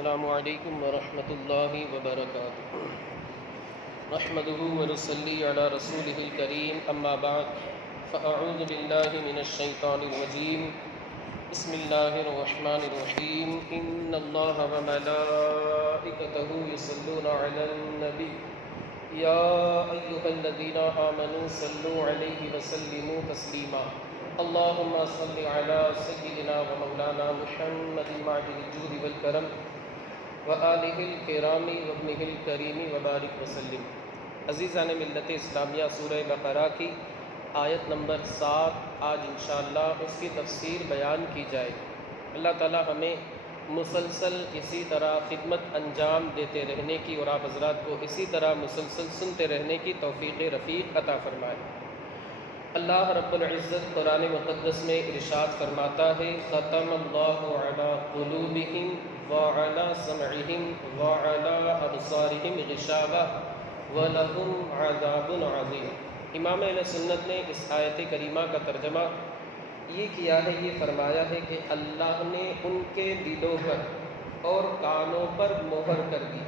السلام علیکم ورحمۃ اللہ وبرکاتہ نحمده ونصلی علی رسولہ الکریم اما بعد فاعوذ باللہ من الشیطان الرجیم بسم اللہ الرحمن الرحیم ان اللہ وملائکتہ یصلون علی النبی یا ایہا الذین آمنوا صلوا علیہ وسلموا تسلیما اللہم صل علی سیدنا و مولانا محمد معدن الجود والکرم وآلہ الکرام وابنہ الکریم وبارک وسلم۔ عزیزان ملت اسلامیہ، سورہ بقرہ کی آیت نمبر 7 آج انشاءاللہ اس کی تفسیر بیان کی جائے۔ اللہ تعالی ہمیں مسلسل اسی طرح خدمت انجام دیتے رہنے کی اور آپ حضرات کو اسی طرح مسلسل سنتے رہنے کی توفیق رفیق عطا فرمائے۔ اللہ رب العزت قرآن مقدس میں ارشاد فرماتا ہے، ختم اللہ علی قلوبہم وعلی سمعہم وعلی ابصارہم غشاوہ ولہم عذاب عظیم۔ امام اہل سنت نے اس آیت کریمہ کا ترجمہ یہ کیا ہے، یہ فرمایا ہے کہ اللہ نے ان کے دلوں پر اور کانوں پر مہر کر دی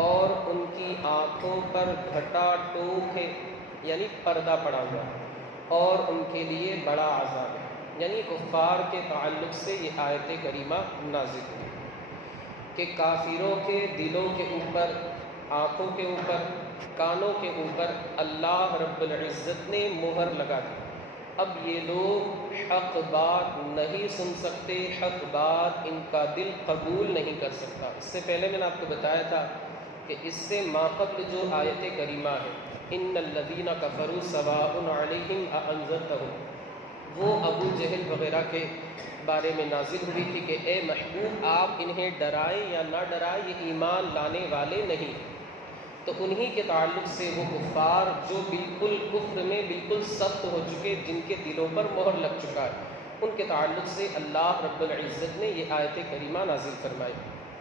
اور ان کی آنکھوں پر گھٹا ٹوپ ہے، یعنی پردہ پڑا ہوا، اور ان کے لیے بڑا عذاب ہے۔ یعنی کفار کے تعلق سے یہ آیت کریمہ نازل ہوئی کہ کافروں کے دلوں کے اوپر، آنکھوں کے اوپر، کانوں کے اوپر اللہ رب العزت نے مہر لگا دی۔ اب یہ لوگ حق بات نہیں سن سکتے، حق بات ان کا دل قبول نہیں کر سکتا۔ اس سے پہلے میں نے آپ کو بتایا تھا کہ اس سے ماقبل جو آیت کریمہ ہے، ان الذین کفروا سواء علیہم اانذرتہم، وہ ابو جہل وغیرہ کے بارے میں نازل ہوئی تھی کہ اے محبوب آپ انہیں ڈرائیں یا نہ ڈرائیں، یہ ایمان لانے والے نہیں۔ تو انہی کے تعلق سے وہ کفار جو بالکل کفر میں بالکل سخت ہو چکے، جن کے دلوں پر مہر لگ چکا ہے، ان کے تعلق سے اللہ رب العزت نے یہ آیت کریمہ نازل فرمائی۔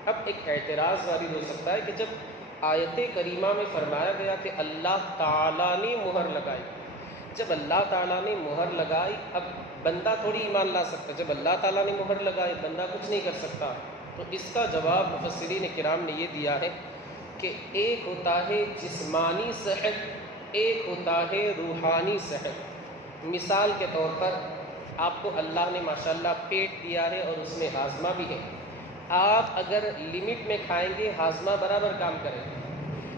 اب ایک اعتراض وارد ہو سکتا ہے کہ جب آیت کریمہ میں فرمایا گیا کہ اللہ تعالیٰ نے مہر لگائی، جب اللہ تعالیٰ نے مہر لگائی، اب بندہ تھوڑی ایمان لا سکتا، جب اللہ تعالیٰ نے مہر لگائی بندہ کچھ نہیں کر سکتا۔ تو اس کا جواب مفسرین کرام نے یہ دیا ہے کہ ایک ہوتا ہے جسمانی صحت، ایک ہوتا ہے روحانی صحت۔ مثال کے طور پر آپ کو اللہ نے ماشاءاللہ پیٹ دیا ہے اور اس میں ہاضمہ بھی ہے، آپ اگر لمٹ میں کھائیں گے ہاضمہ برابر کام کرے گا۔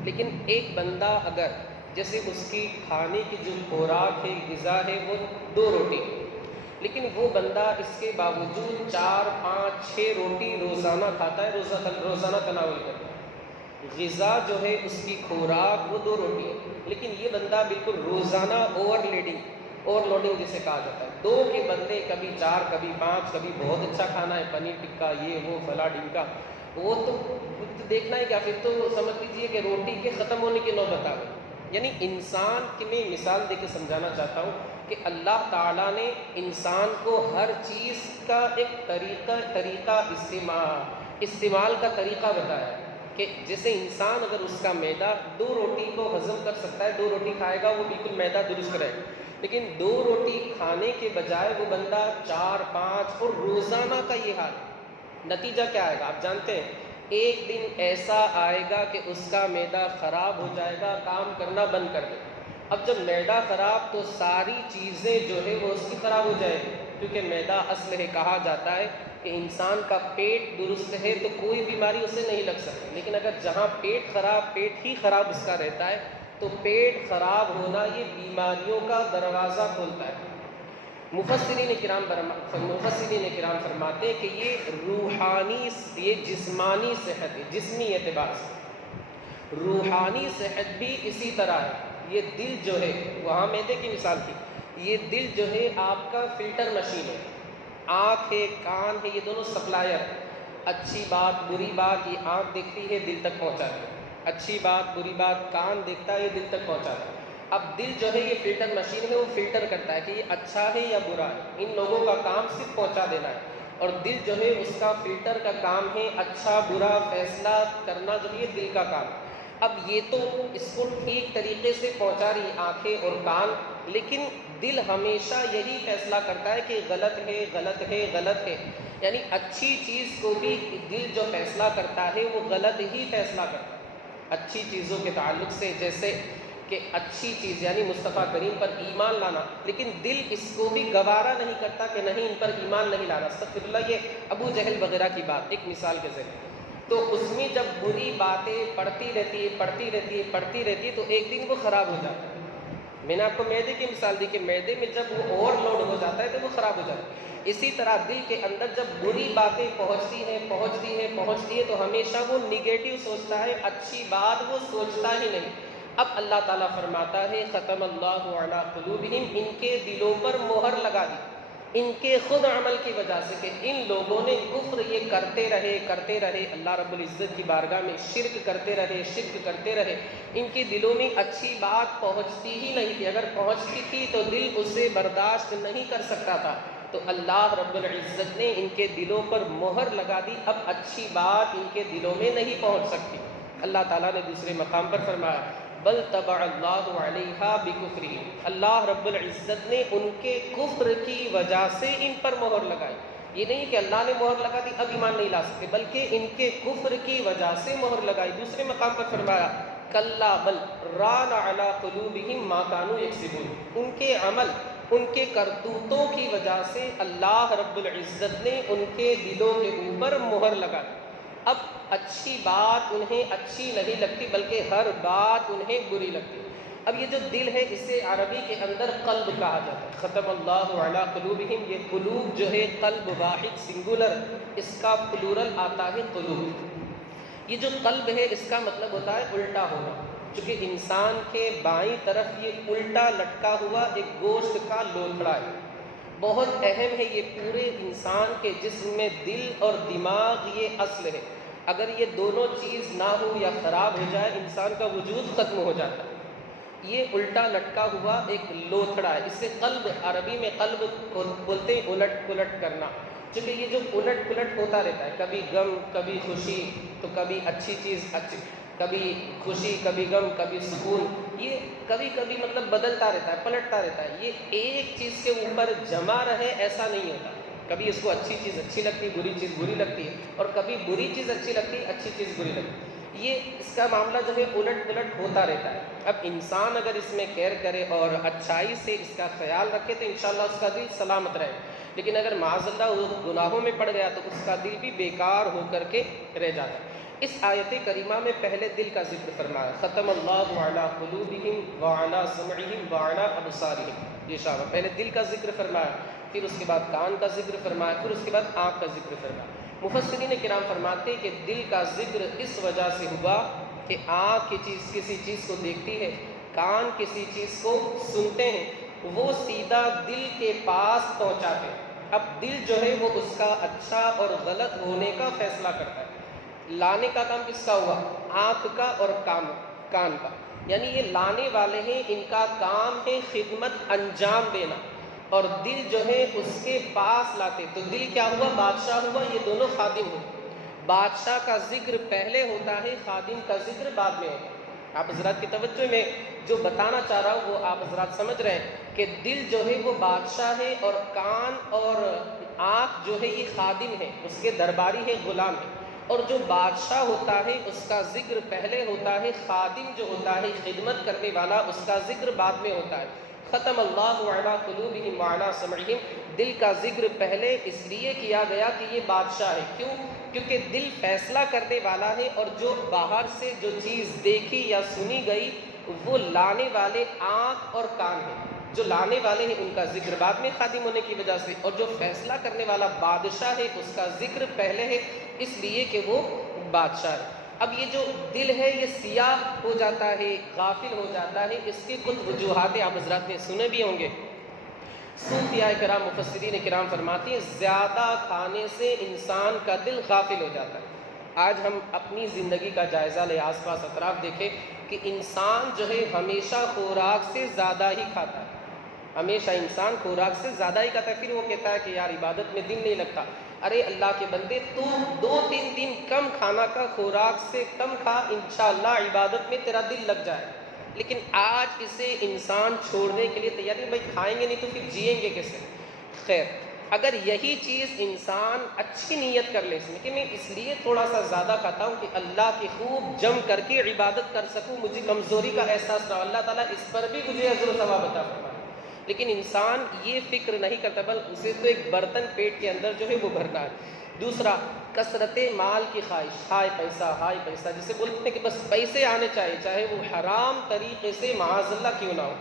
لیکن ایک بندہ اگر جیسے اس کی کھانے کی جو خوراک ہے، غذا ہے، وہ 2 روٹی ہے، لیکن وہ بندہ اس کے باوجود 4 5 6 روٹی روزانہ کھاتا ہے، روزانہ تناول کرتا ہے، غذا جو ہے اس کی خوراک وہ 2 روٹی ہے، لیکن یہ بندہ بالکل روزانہ اوور لوڈنگ جسے کہا جاتا ہے، 2 کے بدلے کبھی 4 کبھی 5 کبھی بہت اچھا کھانا ہے، پنیر ٹکا یہ وہ فلاں ڈنکا، وہ تو دیکھنا ہے کیا، پھر تو سمجھ لیجیے کہ روٹی کے ختم ہونے کی نوبت آ گئی۔ یعنی انسان کی میں مثال دے کے سمجھانا چاہتا ہوں کہ اللہ تعالیٰ نے انسان کو ہر چیز کا ایک طریقہ استعمال کا طریقہ بتایا کہ جیسے انسان اگر اس کا معدہ 2 روٹی کو ہضم کر سکتا ہے، 2 روٹی کھائے گا وہ بالکل معدہ درست رہے گا، لیکن 2 روٹی کھانے کے بجائے وہ بندہ 4 5 اور روزانہ کا یہ حال ہے، نتیجہ کیا آئے گا آپ جانتے ہیں؟ ایک دن ایسا آئے گا کہ اس کا معدہ خراب ہو جائے گا، کام کرنا بند کر دے گا۔ اب جب معدہ خراب تو ساری چیزیں جو ہے وہ اس کی خراب ہو جائے گی، کیونکہ معدہ اصل ہے، کہا جاتا ہے کہ انسان کا پیٹ درست ہے تو کوئی بیماری اسے نہیں لگ سکتی، لیکن اگر جہاں پیٹ ہی خراب اس کا رہتا ہے تو پیٹ خراب ہونا یہ بیماریوں کا دروازہ کھولتا ہے۔ مفسرین کرام فرماتے ہیں کہ یہ روحانی، یہ جسمانی صحت ہے، جسمی اعتبار سے۔ روحانی صحت بھی اسی طرح ہے۔ یہ دل جو ہے، وہاں معدے کی مثال تھی، یہ دل جو ہے آپ کا فلٹر مشین ہے، آنکھ ہے، کان ہے، یہ دونوں سپلائر ہیں۔ اچھی بات بری بات یہ آنکھ دیکھتی ہے، دل تک پہنچاتی ہے، اچھی بات بری بات کان دیکھتا ہے، یہ دل تک پہنچاتا ہے۔ اب دل جو ہے یہ فلٹر مشین ہے، وہ فلٹر کرتا ہے کہ یہ اچھا ہے یا برا ہے، ان لوگوں کا کام صرف پہنچا دینا ہے، اور دل جو ہے اس کا فلٹر کا کام ہے اچھا برا فیصلہ کرنا، جو یہ دل کا کام ہے۔ اب یہ تو اس کو ٹھیک طریقے سے پہنچا رہی آنکھیں اور کان، لیکن دل ہمیشہ یہی فیصلہ کرتا ہے کہ غلط ہے غلط ہے غلط ہے۔ یعنی اچھی چیز کو بھی دل جو فیصلہ کرتا ہے وہ غلط ہی فیصلہ کرتا ہے اچھی چیزوں کے تعلق سے، جیسے کہ اچھی چیز یعنی مصطفیٰ کریم پر ایمان لانا، لیکن دل اس کو بھی گوارا نہیں کرتا کہ نہیں ان پر ایمان نہیں لانا، استغفر اللہ، یہ ابو جہل وغیرہ کی بات ایک مثال کے ذریعے، تو اس میں جب بری باتیں پڑھتی رہتی ہے تو ایک دن وہ خراب ہو جاتا ہے۔ میں نے آپ کو معدے کی مثال دی کہ معدے میں جب وہ اوور لوڈ ہو جاتا ہے تو وہ خراب ہو جاتا ہے۔ اسی طرح دل کے اندر جب بری باتیں پہنچتی ہے تو ہمیشہ وہ نگیٹو سوچتا ہے، اچھی بات وہ سوچتا ہی نہیں۔ اب اللہ تعالیٰ فرماتا ہے ختم اللہ علی قلوبہم، ان کے دلوں پر مہر لگا دی، ان کے خود عمل کی وجہ سے کہ ان لوگوں نے کفر یہ کرتے رہے اللہ رب العزت کی بارگاہ میں شرک کرتے رہے، ان کے دلوں میں اچھی بات پہنچتی ہی نہیں تھی، اگر پہنچتی تھی تو دل اسے برداشت نہیں کر سکتا تھا، تو اللہ رب العزت نے ان کے دلوں پر مہر لگا دی، اب اچھی بات ان کے دلوں میں نہیں پہنچ سکتی۔ اللہ تعالیٰ نے دوسرے مقام پر فرمایا بل طبع اللہ علیہا بکفرہم، اللہ رب العزت نے ان کے کفر کی وجہ سے ان پر مہر لگائی۔ یہ نہیں کہ اللہ نے مہر لگا دی اب ایمان نہیں لا سکتے، بلکہ ان کے کفر کی وجہ سے مہر لگائی۔ دوسرے مقام پر فرمایا کلا بل ران علی قلوبہم ما کانوا یکسبون، ان کے عمل، ان کے کرتوتوں کی وجہ سے اللہ رب العزت نے ان کے دلوں کے اوپر مہر لگا دی۔ اب اچھی بات انہیں اچھی نہیں لگتی بلکہ ہر بات انہیں بری لگتی۔ اب یہ جو دل ہے اسے عربی کے اندر قلب کہا جاتا ہے، ختم اللہ علی قلوبہم، یہ قلوب جو ہے قلب واحد سنگولر، اس کا پلورل آتا ہے قلوب۔ یہ جو قلب ہے اس کا مطلب ہوتا ہے الٹا ہونا، چونکہ انسان کے بائیں طرف یہ الٹا لٹکا ہوا ایک گوشت کا لوتھڑا ہے، بہت اہم ہے، یہ پورے انسان کے جسم میں دل اور دماغ یہ اصل ہے، اگر یہ دونوں چیز نہ ہو یا خراب ہو جائے انسان کا وجود ختم ہو جاتا ہے۔ یہ الٹا لٹکا ہوا ایک لوتھڑا ہے، اس سے قلب، عربی میں قلب بولتے ہیں الٹ پلٹ کرنا، چونکہ یہ جو الٹ پلٹ ہوتا رہتا ہے، کبھی غم کبھی خوشی، تو کبھی اچھی چیز کبھی خوشی کبھی غم کبھی سکون، یہ کبھی کبھی مطلب بدلتا رہتا ہے، پلٹتا رہتا ہے، یہ ایک چیز کے اوپر جمع رہے ایسا نہیں ہوتا، کبھی اس کو اچھی چیز اچھی لگتی ہے، بری چیز بری لگتی ہے، اور کبھی بری چیز اچھی لگتی ہے، اچھی چیز بری لگتی ہے، یہ اس کا معاملہ جو ہے الٹ پلٹ ہوتا رہتا ہے۔ اب انسان اگر اس میں کیئر کرے اور اچھائی سے اس کا خیال رکھے تو انشاءاللہ اس کا دل سلامت رہے، لیکن اگر معاذ اللہ وہ گناہوں میں پڑ گیا تو اس کا دل بھی بیکار ہو کر کے رہ جاتا ہے۔ اس آیت کریمہ میں پہلے دل کا ذکر فرمایا، ختم اللہ علی قلوبہم وعلی سمعہم وعلی ابصارہم، یہ شامل پہلے دل کا ذکر فرمایا، پھر اس کے بعد کان کا ذکر فرمایا، پھر اس کے بعد آنکھ کا ذکر فرمایا۔ مفسرین کرام فرماتے ہیں کہ دل کا ذکر اس وجہ سے ہوا کہ آنکھ کسی چیز کو دیکھتی ہے، کان کسی چیز کو سنتے ہیں، وہ سیدھا دل کے پاس پہنچاتے ہیں۔ اب دل جو ہے وہ اس کا اچھا اور غلط ہونے کا فیصلہ کرتا ہے۔ لانے کا کام کس کا ہوا؟ آنکھ کا اور کان کا، یعنی یہ لانے والے ہیں، ان کا کام ہے خدمت انجام دینا، اور دل جو ہے اس کے پاس لاتے، تو دل کیا ہوا؟ بادشاہ ہوا، یہ دونوں خادم ہوئے، بادشاہ کا ذکر پہلے ہوتا ہے، خادم کا ذکر بعد میں ہوتا ہے۔ آپ حضرات کی توجہ میں جو بتانا چاہ رہا ہوں وہ آپ حضرات سمجھ رہے ہیں کہ دل جو ہے وہ بادشاہ ہے، اور کان اور آنکھ جو ہے یہ خادم ہے، اس کے درباری ہے، غلام ہے، اور جو بادشاہ ہوتا ہے اس کا ذکر پہلے ہوتا ہے، خادم جو ہوتا ہے خدمت کرنے والا اس کا ذکر بعد میں ہوتا ہے۔ ختم اللہ علی قلوبہم وعلی سمعہم، دل کا ذکر پہلے اس لیے کیا گیا کہ یہ بادشاہ ہے، کیوں؟ کیونکہ دل فیصلہ کرنے والا ہے، اور جو باہر سے جو چیز دیکھی یا سنی گئی وہ لانے والے آنکھ اور کان ہیں، جو لانے والے ہیں ان کا ذکر بعد میں خادم ہونے کی وجہ سے، اور جو فیصلہ کرنے والا بادشاہ ہے اس کا ذکر پہلے ہے اس لیے کہ وہ بادشاہ ہے۔ اب یہ جو دل ہے یہ سیاہ ہو جاتا ہے، غافل ہو جاتا ہے، اس کی کچھ وجوہات آپ حضرات نے سنے بھی ہوں گے۔ صوفیاء کرام، مفسرین کرام فرماتے ہیں زیادہ کھانے سے انسان کا دل غافل ہو جاتا ہے۔ آج ہم اپنی زندگی کا جائزہ لے، آس پاس اطراف دیکھیں کہ انسان جو ہے ہمیشہ خوراک سے زیادہ ہی کھاتا ہے، ہمیشہ انسان خوراک سے زیادہ ہی کھاتا ہے، پھر وہ کہتا ہے کہ یار عبادت میں دل نہیں لگتا۔ ارے اللہ کے بندے، تو 2-3 دن کم کھانا کا، خوراک سے کم کھا، انشاءاللہ عبادت میں تیرا دل لگ جائے، لیکن آج اسے انسان چھوڑنے کے لیے تیار نہیں، بھائی کھائیں گے نہیں تو پھر جئیں گے کیسے؟ خیر، اگر یہی چیز انسان اچھی نیت کر لے اس میں کہ میں اس لیے تھوڑا سا زیادہ کھاتا ہوں کہ اللہ کی خوب جم کر کے عبادت کر سکوں، مجھے کمزوری کا احساس نہ ہو، اللہ تعالیٰ اس پر بھی مجھے اجر و ثواب عطا فرمائے، لیکن انسان یہ فکر نہیں کرتا، بلکہ اسے تو ایک برتن پیٹ کے اندر جو ہے وہ بھرنا ہے۔ دوسرا، کثرت مال کی خواہش، ہائے پیسہ، جسے بولتے ہیں کہ بس پیسے آنے چاہیے، چاہے وہ حرام طریقے سے معاذ اللہ کیوں نہ ہو۔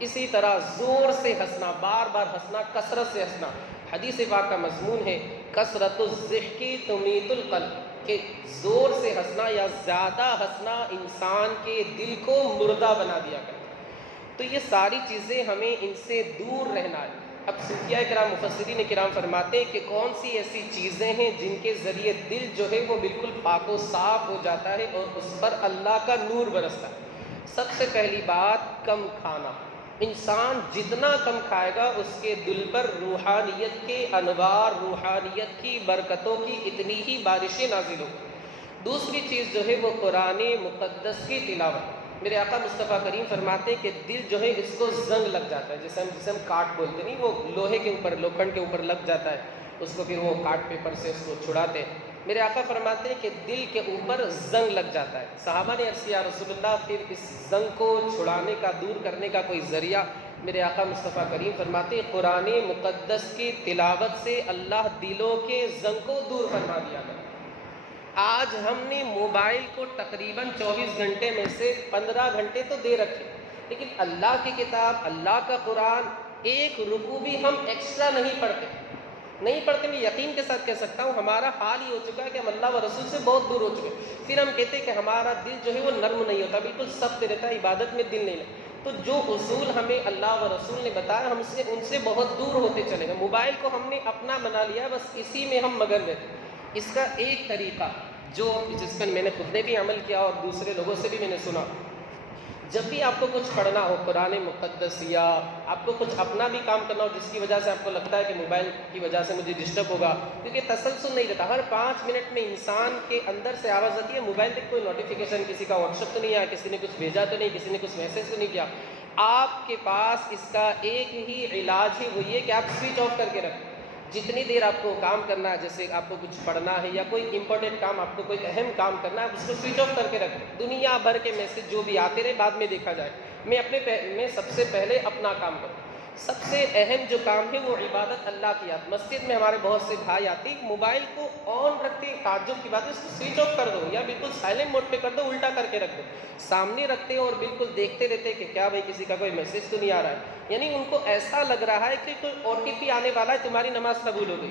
اسی طرح زور سے ہنسنا، بار بار ہنسنا، کثرت سے ہنسنا۔ حدیث پاک کا مضمون ہے کثرت الضحک تمیت القلب، کہ زور سے ہنسنا یا زیادہ ہنسنا انسان کے دل کو مردہ بنا دیا کرتا ہے۔ تو یہ ساری چیزیں ہمیں ان سے دور رہنا ہے۔ اب صوفیاء کرام، مفسرین کرام فرماتے ہیں کہ کون سی ایسی چیزیں ہیں جن کے ذریعے دل جو ہے وہ بالکل پاک و صاف ہو جاتا ہے اور اس پر اللہ کا نور برستا ہے۔ سب سے پہلی بات، کم کھانا۔ انسان جتنا کم کھائے گا اس کے دل پر روحانیت کے انوار، روحانیت کی برکتوں کی اتنی ہی بارشیں نازل ہوں۔ دوسری چیز جو ہے وہ قرآن مقدس کی تلاوت۔ میرے آقا مصطفیٰ کریم فرماتے ہیں کہ دل جو ہے اس کو زنگ لگ جاتا ہے، جسے ہم کاٹ بولتے نہیں، وہ لوہے کے اوپر، لوکھنڈ کے اوپر لگ جاتا ہے، اس کو پھر وہ کاٹ پیپر سے اس کو چھڑاتے ہیں۔ میرے آقا فرماتے ہیں کہ دل کے اوپر زنگ لگ جاتا ہے۔ صحابہ نے عرض کیا رسول اللہ، پھر اس زنگ کو چھڑانے کا، دور کرنے کا کوئی ذریعہ؟ میرے آقا مصطفیٰ کریم فرماتے ہیں قرآن مقدس کی تلاوت سے اللہ دلوں کے زنگ کو دور فرما دیا گیا۔ آج ہم نے موبائل کو تقریباً 24 گھنٹے میں سے 15 گھنٹے تو دے رکھے، لیکن اللہ کی کتاب، اللہ کا قرآن ایک رکوع بھی ہم ایکسٹرا نہیں پڑھتے۔ میں یقین کے ساتھ کہہ سکتا ہوں ہمارا حال ہی ہو چکا ہے کہ ہم اللہ و رسول سے بہت دور ہو چکے ہیں۔ پھر ہم کہتے ہیں کہ ہمارا دل جو ہے وہ نرم نہیں ہوتا، بالکل سخت رہتا ہے، عبادت میں دل نہیں لگتا۔ تو جو اصول ہمیں اللہ و رسول نے بتایا، ہم ان سے بہت دور ہوتے چلے گئے۔ موبائل کو ہم نے اپنا بنا لیا، بس اسی میں ہم مگن رہتے۔ اس کا ایک طریقہ جس پر میں نے خود نے بھی عمل کیا اور دوسرے لوگوں سے بھی میں نے سنا، جب بھی آپ کو کچھ پڑھنا ہو قرآن مقدس، یا آپ کو کچھ اپنا بھی کام کرنا ہو جس کی وجہ سے آپ کو لگتا ہے کہ موبائل کی وجہ سے مجھے ڈسٹرب ہوگا، کیونکہ تسلسل نہیں رہتا، ہر 5 منٹ میں انسان کے اندر سے آواز آتی ہے موبائل پہ کوئی نوٹیفیکیشن، کسی کا واٹس ایپ تو نہیں آیا، کسی نے کچھ بھیجا تو نہیں، کسی نے کچھ میسج تو نہیں کیا۔ آپ کے پاس اس کا ایک ہی علاج ہی وہی ہے کہ آپ سوئچ آف کر کے رکھیں۔ جتنی دیر آپ کو کام کرنا ہے، جیسے آپ کو کچھ پڑھنا ہے یا کوئی امپورٹنٹ کام، آپ کو کوئی اہم کام کرنا ہے، اس کو سوئچ آف کر کے رکھ دیں۔ دنیا بھر کے میسج جو بھی آتے رہے، بعد میں دیکھا جائے، میں سب سے پہلے اپنا کام کروں۔ سب سے اہم جو کام ہے وہ عبادت اللہ کی یاد۔ مسجد میں ہمارے بہت سے بھائی آتے ہیں، موبائل کو آن رکھتے ہیں، تعجب کی بات ہے، اس کو سوئچ آف کر دو یا بالکل سائلنٹ موڈ پہ کر دو، الٹا کر کے رکھ دو، سامنے رکھتے ہیں اور بالکل دیکھتے رہتے کہ کیا بھائی کسی کا کوئی میسج تو نہیں آ رہا ہے۔ یعنی ان کو ایسا لگ رہا ہے کہ کوئی OTP آنے والا ہے، تمہاری نماز قبول ہو گئی۔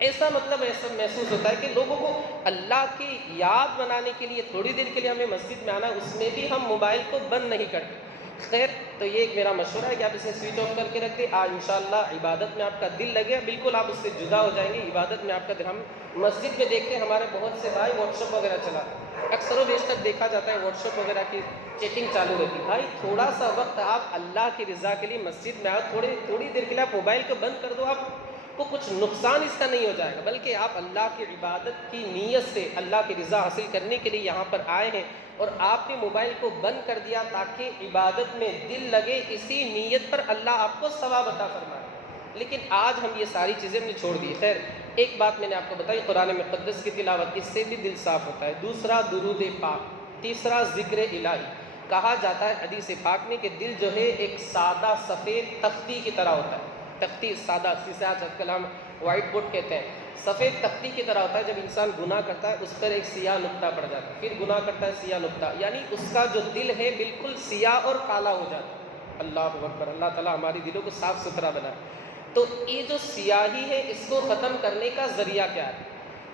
ایسا محسوس ہوتا ہے کہ لوگوں کو اللہ کی یاد بنانے کے لیے تھوڑی دیر کے لیے ہمیں مسجد میں آنا ہے، اس میں بھی ہم موبائل کو بند نہیں کرتے۔ خیر، تو یہ ایک میرا مشورہ ہے کہ آپ اسے سوئچ آف کر کے رکھتے، آج انشاءاللہ عبادت میں آپ کا دل لگے، بالکل آپ اس سے جدا ہو جائیں گے، عبادت میں آپ کا دل۔ ہم مسجد میں دیکھتے ہیں ہمارے بہت سے بھائی واٹس ایپ وغیرہ چلاتے ہیں، اکثر و بیشتر دیکھا جاتا ہے واٹس ایپ وغیرہ کی چیٹنگ چالو رہتی ہے۔ بھائی تھوڑا سا وقت آپ اللہ کی رضا کے لیے مسجد میں آؤ، تھوڑی دیر کے لیے آپ موبائل کو بند کر دو، آپ کو کچھ نقصان اس کا نہیں ہو جائے گا، بلکہ آپ اللہ کی عبادت کی نیت سے اللہ کی رضا حاصل کرنے کے لیے یہاں پر آئے ہیں، اور آپ نے موبائل کو بند کر دیا تاکہ عبادت میں دل لگے، اسی نیت پر اللہ آپ کو ثواب عطا فرمائے۔ لیکن آج ہم یہ ساری چیزیں ہم نے چھوڑ دی۔ خیر، ایک بات میں نے آپ کو بتائی، قرآن مقدس کی تلاوت، اس سے بھی دل صاف ہوتا ہے۔ دوسرا، درود پاک۔ تیسرا، ذکر الہی۔ کہا جاتا ہے حدیث پاک میں کہ دل جو ہے ایک سادہ سفید تختی کی طرح ہوتا ہے۔ تختی سادہ، جسے آج کل ہم وائٹ بورڈ کہتے ہیں، سفید تختی کی طرح ہوتا ہے۔ جب انسان گناہ کرتا ہے اس پر ایک سیاہ نقطہ پڑ جاتا ہے، پھر گناہ کرتا ہے سیاہ نقطہ، یعنی اس کا جو دل ہے بالکل سیاہ اور کالا ہو جاتا ہے۔ اللہ اکبر، اللہ تعالیٰ ہماری دلوں کو صاف ستھرا بنائے۔ تو یہ جو سیاہی ہے، اس کو ختم کرنے کا ذریعہ کیا ہے؟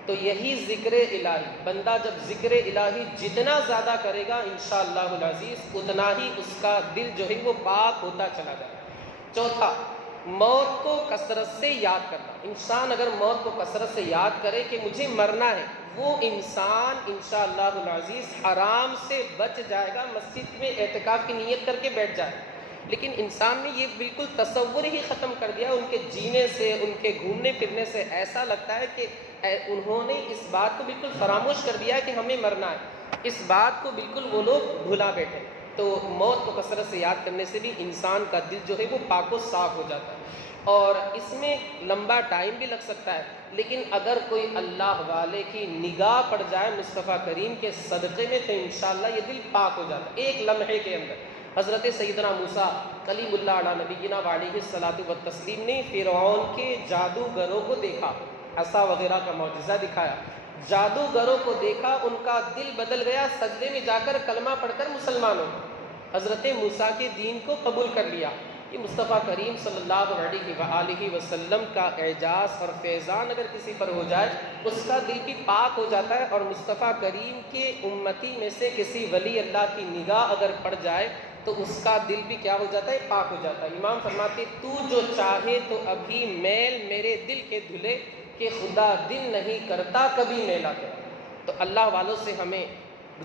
تو یہی ذکر الہی۔ بندہ جب ذکر الہی جتنا زیادہ کرے گا انشاءاللہ العزیز، اتنا ہی اس کا دل جو ہے وہ پاک ہوتا چلا جائے گا۔ چوتھا، موت کو کثرت سے یاد کرنا۔ انسان اگر موت کو کثرت سے یاد کرے کہ مجھے مرنا ہے، وہ انسان انشاءاللہ العزیز حرام سے بچ جائے گا، مسجد میں اعتکاف کی نیت کر کے بیٹھ جائے۔ لیکن انسان نے یہ بالکل تصور ہی ختم کر دیا، ان کے جینے سے، ان کے گھومنے پھرنے سے ایسا لگتا ہے کہ انہوں نے اس بات کو بالکل فراموش کر دیا کہ ہمیں مرنا ہے، اس بات کو بالکل وہ لوگ بھلا بیٹھے۔ تو موت کو کثرت سے یاد کرنے سے بھی انسان کا دل جو ہے وہ پاک و صاف ہو جاتا ہے۔ اور اس میں لمبا ٹائم بھی لگ سکتا ہے، لیکن اگر کوئی اللہ والے کی نگاہ پڑ جائے مصطفیٰ کریم کے صدقے میں تو انشاءاللہ یہ دل پاک ہو جاتا ہے ایک لمحے کے اندر۔ حضرت سیدنا موسیٰ کلیم اللہ علیہ نبینا وعلیہ الصلاۃ والتسلیم نے فرعون کے جادوگروں کو دیکھا، عصا وغیرہ کا معجزہ دکھایا، جادوگروں کو دیکھا، ان کا دل بدل گیا، سجدے میں جا کر کلمہ پڑھ کر مسلمان ہو، حضرت موسیٰ کے دین کو قبول کر لیا۔ یہ مصطفیٰ کریم صلی اللہ علیہ وآلہ وسلم کا اعجاز اور فیضان اگر کسی پر ہو جائے اس کا دل بھی پاک ہو جاتا ہے، اور مصطفیٰ کریم کے امتی میں سے کسی ولی اللہ کی نگاہ اگر پڑ جائے تو اس کا دل بھی کیا ہو جاتا ہے؟ پاک ہو جاتا ہے۔ امام فرماتے تو جو چاہے تو ابھی میل میرے دل کے دھلے، کہ خدا دل نہیں کرتا کبھی میلا کرے۔ تو اللہ والوں سے ہمیں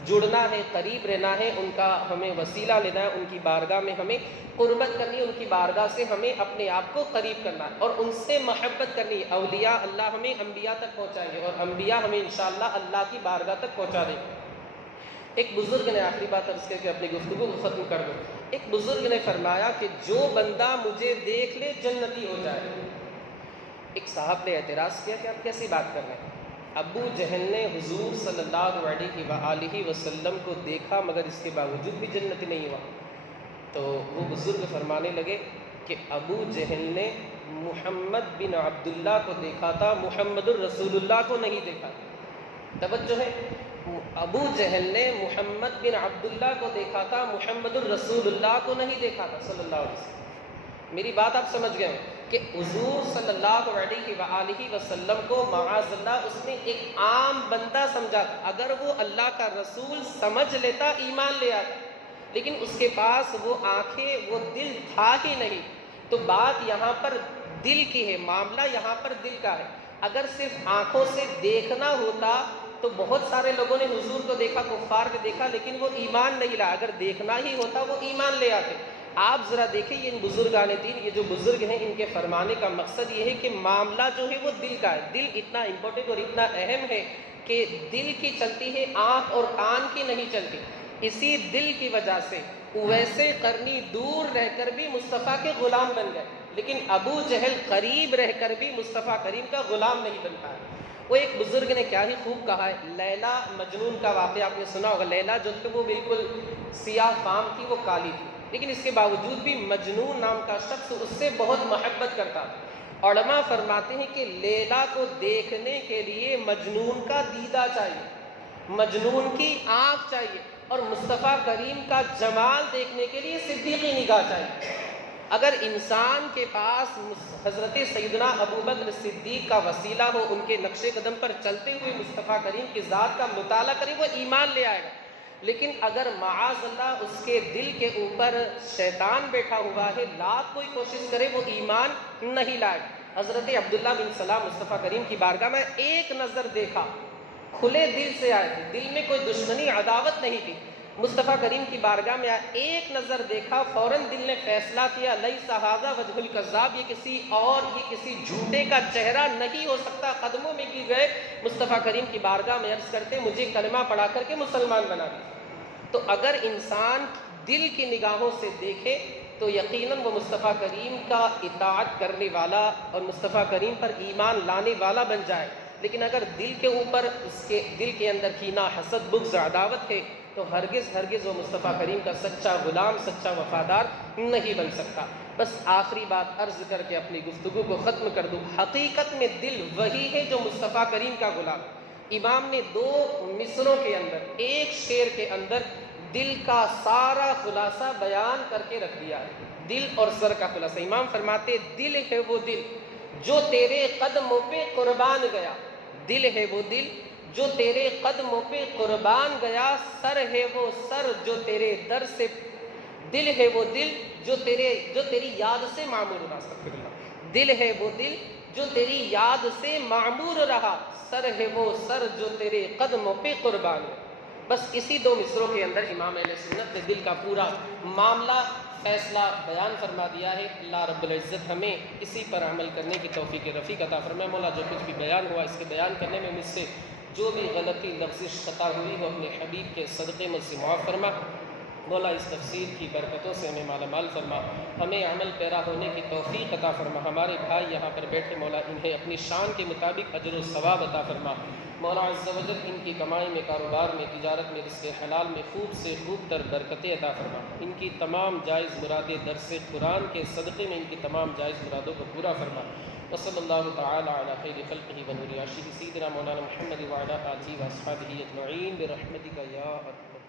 جڑنا ہے، قریب رہنا ہے، ان کا ہمیں وسیلہ لینا ہے، ان کی بارگاہ میں ہمیں قربت کرنی ہے، ان کی بارگاہ سے ہمیں اپنے آپ کو قریب کرنا ہے اور ان سے محبت کرنی ہے۔ اولیاء اللہ ہمیں انبیاء تک پہنچائیں گے اور انبیاء ہمیں انشاءاللہ اللہ کی بارگاہ تک پہنچا دیں گے۔ ایک بزرگ نے آخری بات عرض کر کے اپنی گفتگو کو ختم کر دوں، ایک بزرگ نے فرمایا کہ جو بندہ مجھے دیکھ لے جنتی ہو جائے۔ ایک صاحب نے اعتراض کیا کہ آپ کیسی بات کر رہے ہیں؟ ابو جہل نے حضور صلی اللہ علیہ وآلہ وسلم کو دیکھا مگر اس کے باوجود بھی جنتی نہیں ہوا۔ تو وہ بزرگ فرمانے لگے کہ ابو جہل نے محمد بن عبداللہ کو دیکھا تھا، محمد الرسول اللہ کو نہیں دیکھا تھا۔ توجہ ہے، ابو جہل نے محمد بن عبداللہ کو دیکھا تھا، محمد الرسول اللہ کو نہیں دیکھا تھا صلی اللہ علیہ وسلم۔ میری بات آپ سمجھ گئے کہ حضور صلی اللہ علیہ وآلہ وسلم کو معاذ اللہ اس نے ایک عام بندہ سمجھا تھا، اگر وہ اللہ کا رسول سمجھ لیتا ایمان لے آتا، لیکن اس کے پاس وہ آنکھیں وہ دل تھا ہی نہیں۔ تو بات یہاں پر دل کی ہے، معاملہ یہاں پر دل کا ہے۔ اگر صرف آنکھوں سے دیکھنا ہوتا تو بہت سارے لوگوں نے حضور کو دیکھا، کفار کو دیکھا، لیکن وہ ایمان نہیں لایا۔ اگر دیکھنا ہی ہوتا وہ ایمان لے آتے۔ آپ ذرا دیکھیں یہ ان بزرگان دین، یہ جو بزرگ ہیں، ان کے فرمانے کا مقصد یہ ہے کہ معاملہ جو ہے وہ دل کا ہے۔ دل اتنا امپورٹنٹ اور اتنا اہم ہے کہ دل کی چلتی ہے، آنکھ اور کان کی نہیں چلتی۔ اسی دل کی وجہ سے ویسے قرنی دور رہ کر بھی مصطفیٰ کے غلام بن گئے، لیکن ابو جہل قریب رہ کر بھی مصطفیٰ کریم کا غلام نہیں بن پایا۔ وہ ایک بزرگ نے کیا ہی خوب کہا ہے، لیلا مجنون کا واقعہ آپ نے سنا ہوگا۔ لیلا جو تھی وہ بالکل سیاہ فام تھی، وہ کالی تھی، لیکن اس کے باوجود بھی مجنون نام کا شخص اس سے بہت محبت کرتا تھا۔ علماء فرماتے ہیں کہ لیلا کو دیکھنے کے لیے مجنون کا دیدہ چاہیے، مجنون کی آنکھ چاہیے، اور مصطفیٰ کریم کا جمال دیکھنے کے لیے صدیقی نگاہ چاہیے۔ اگر انسان کے پاس حضرت سیدنا ابوبکر صدیق کا وسیلہ ہو، ان کے نقش قدم پر چلتے ہوئے مصطفیٰ کریم کی ذات کا مطالعہ کرے، وہ ایمان لے آئے گا۔ لیکن اگر معاذ اللہ اس کے دل کے اوپر شیطان بیٹھا ہوا ہے، لاکھ کوئی کوشش کرے وہ ایمان نہیں لائے۔ حضرت عبداللہ بن سلام مصطفیٰ کریم کی بارگاہ میں ایک نظر دیکھا، کھلے دل سے آئے تھے، دل میں کوئی دشمنی عداوت نہیں تھی، مصطفیٰ کریم کی بارگاہ میں آئے، ایک نظر دیکھا، فوراً دل نے فیصلہ کیا لیس ھذا وجہ الکذاب، یہ کسی جھوٹے کا چہرہ نہیں ہو سکتا۔ قدموں میں گر گئے، مصطفیٰ کریم کی بارگاہ میں عرض کرتے مجھے کلمہ پڑھا کر کے مسلمان بنا دیا۔ تو اگر انسان دل کی نگاہوں سے دیکھے تو یقیناً وہ مصطفیٰ کریم کا اطاعت کرنے والا اور مصطفیٰ کریم پر ایمان لانے والا بن جائے، لیکن اگر دل کے اوپر اس کے دل کے اندر کینہ، حسد، بغض، عداوت ہے تو ہرگز وہ مصطفیٰ کریم کا سچا غلام، سچا وفادار نہیں بن سکتا۔ بس آخری بات عرض کر کے اپنی گفتگو کو ختم کر دوں، حقیقت میں دل وہی ہے جو مصطفیٰ کریم کا غلام۔ امام نے 2 مصروں کے اندر، ایک شعر کے اندر دل کا سارا خلاصہ بیان کر کے رکھ دیا ہے، دل اور سر کا خلاصہ۔ امام فرماتے دل ہے وہ دل جو تیرے قدموں پہ قربان گیا، دل ہے وہ دل جو تیرے قدموں پہ قربان گیا، سر ہے وہ سر جو تیرے در سے، دل ہے وہ دل جو تیری یاد سے معمور رہا، استغفر اللہ، دل ہے وہ دل جو تیری یاد سے معمور رہا، سر ہے وہ سر جو تیرے قدموں پہ قربان ہے۔ بس اسی 2 مصروں کے اندر امام اہل سنت نے دل کا پورا معاملہ، فیصلہ بیان فرما دیا ہے۔ اللہ رب العزت ہمیں اسی پر عمل کرنے کی توفیق رفیق عطا فرمائے۔ مولا جو کچھ بھی بیان ہوا اس کے بیان کرنے میں مجھ سے جو بھی غلطی، لفظش، خطا ہوئی ہو اپنے حبیب کے صدقے مجھ سے معاف فرما۔ مولا اس تفسیر کی برکتوں سے ہمیں مالا مال فرما، ہمیں عمل پیرا ہونے کی توفیق عطا فرما، ہمارے بھائی یہاں پر بیٹھے مولا انہیں اپنی شان کے مطابق اجر و ثواب عطا فرما، مولا عز و جل ان کی کمائی میں، کاروبار میں، تجارت میں، رزق حلال میں خوب سے خوب تر برکتیں عطا فرما، ان کی تمام جائز مرادیں درس قرآن کے صدقے میں ان کی تمام جائز مرادوں کو پورا فرما۔ وصلی اللہ تعالی علی خیر خلقہ ونور عرشہ سیدنا مولانا محمد وعلی آلہ واصحابہ اجمعین برحمتک یا ارحم